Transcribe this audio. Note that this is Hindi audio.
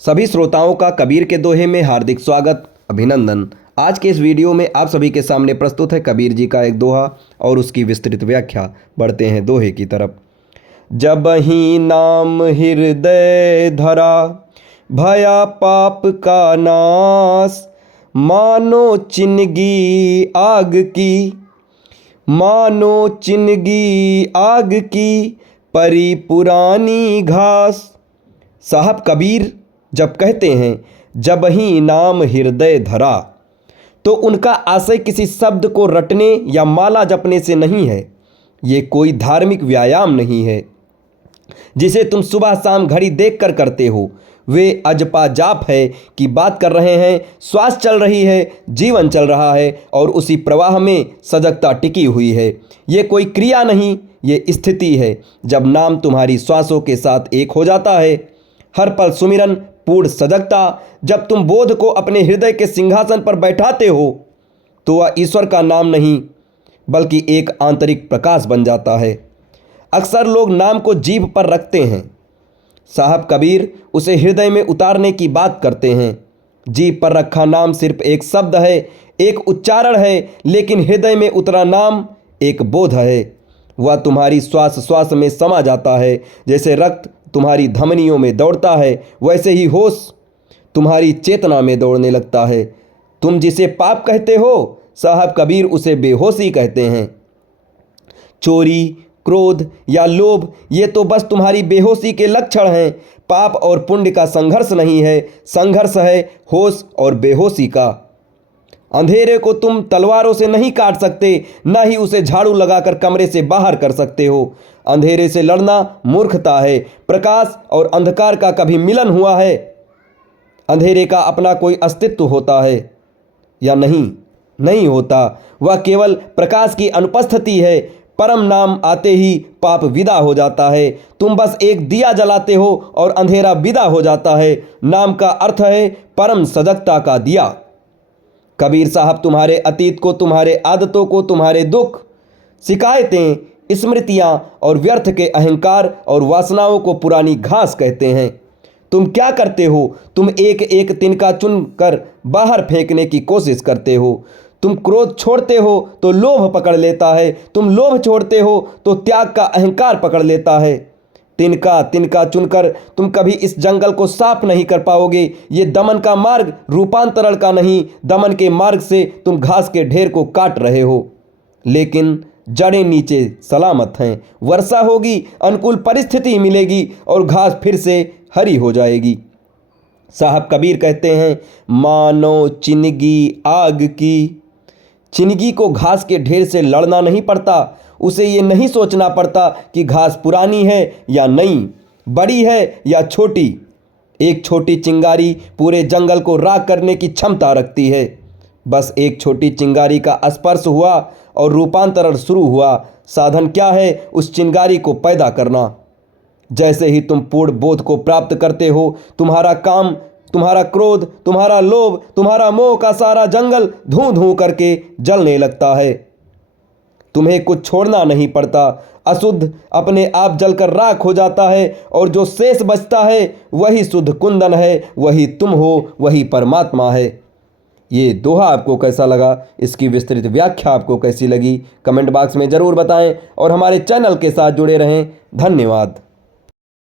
सभी श्रोताओं का कबीर के दोहे में हार्दिक स्वागत, अभिनंदन। आज के इस वीडियो में आप सभी के सामने प्रस्तुत है कबीर जी का एक दोहा और उसकी विस्तृत व्याख्या। बढ़ते हैं दोहे की तरफ। जबहि नाम हृदय धरा, भया पाप का नाश। मानो चिन्हगी आग की, मानो चिन्हगी आग की, परी पुरानी घास। साहब कबीर जब कहते हैं जब ही नाम हृदय धरा, तो उनका आशय किसी शब्द को रटने या माला जपने से नहीं है। ये कोई धार्मिक व्यायाम नहीं है जिसे तुम सुबह शाम घड़ी देखकर करते हो। वे अजपा जाप है कि बात कर रहे हैं, श्वास चल रही है, जीवन चल रहा है और उसी प्रवाह में सजगता टिकी हुई है। ये कोई क्रिया नहीं, ये स्थिति है जब नाम तुम्हारी श्वासों के साथ एक हो जाता है। हर पल सुमिरन, पूर्ण सजगता। जब तुम बोध को अपने हृदय के सिंहासन पर बैठाते हो तो वह ईश्वर का नाम नहीं बल्कि एक आंतरिक प्रकाश बन जाता है। अक्सर लोग नाम को जीभ पर रखते हैं, साहब कबीर उसे हृदय में उतारने की बात करते हैं। जीभ पर रखा नाम सिर्फ एक शब्द है, एक उच्चारण है, लेकिन हृदय में उतरा नाम एक बोध है। वह तुम्हारी श्वास श्वास में समा जाता है। जैसे रक्त तुम्हारी धमनियों में दौड़ता है, वैसे ही होश तुम्हारी चेतना में दौड़ने लगता है। तुम जिसे पाप कहते हो, साहब कबीर उसे बेहोशी कहते हैं। चोरी, क्रोध या लोभ, ये तो बस तुम्हारी बेहोशी के लक्षण हैं। पाप और पुण्य का संघर्ष नहीं है, संघर्ष है होश और बेहोशी का। अंधेरे को तुम तलवारों से नहीं काट सकते, ना ही उसे झाड़ू लगाकर कमरे से बाहर कर सकते हो। अंधेरे से लड़ना मूर्खता है। प्रकाश और अंधकार का कभी मिलन हुआ है? अंधेरे का अपना कोई अस्तित्व होता है या नहीं? नहीं होता। वह केवल प्रकाश की अनुपस्थिति है। परम नाम आते ही पाप विदा हो जाता है। तुम बस एक दिया जलाते हो और अंधेरा विदा हो जाता है। नाम का अर्थ है परम सजगता का दिया। कबीर साहब तुम्हारे अतीत को, तुम्हारे आदतों को, तुम्हारे दुख, शिकायतें, स्मृतियां और व्यर्थ के अहंकार और वासनाओं को पुरानी घास कहते हैं। तुम क्या करते हो? तुम एक एक तिनका चुनकर बाहर फेंकने की कोशिश करते हो। तुम क्रोध छोड़ते हो तो लोभ पकड़ लेता है। तुम लोभ छोड़ते हो तो त्याग का अहंकार पकड़ लेता है। तिनका तिनका चुनकर तुम कभी इस जंगल को साफ नहीं कर पाओगे। ये दमन का मार्ग रूपांतरण का नहीं, दमन के मार्ग से तुम घास के ढेर को काट रहे हो, लेकिन जड़ें नीचे सलामत हैं। वर्षा होगी, अनुकूल परिस्थिति मिलेगी और घास फिर से हरी हो जाएगी। साहब कबीर कहते हैं मानो चिन्हगी आग की। चिन्हगी को घास के ढेर से लड़ना नहीं पड़ता। उसे ये नहीं सोचना पड़ता कि घास पुरानी है या नई, बड़ी है या छोटी। एक छोटी चिंगारी पूरे जंगल को राख करने की क्षमता रखती है। बस एक छोटी चिंगारी का स्पर्श हुआ और रूपांतरण शुरू हुआ। साधन क्या है? उस चिंगारी को पैदा करना। जैसे ही तुम पूर्ण बोध को प्राप्त करते हो, तुम्हारा काम, तुम्हारा क्रोध, तुम्हारा लोभ, तुम्हारा मोह का सारा जंगल धूं धूं करके जलने लगता है। तुम्हें कुछ छोड़ना नहीं पड़ता। अशुद्ध अपने आप जलकर राख हो जाता है और जो शेष बचता है वही शुद्ध कुंदन है, वही तुम हो, वही परमात्मा है। ये दोहा आपको कैसा लगा? इसकी विस्तृत व्याख्या आपको कैसी लगी? कमेंट बॉक्स में ज़रूर बताएं और हमारे चैनल के साथ जुड़े रहें। धन्यवाद।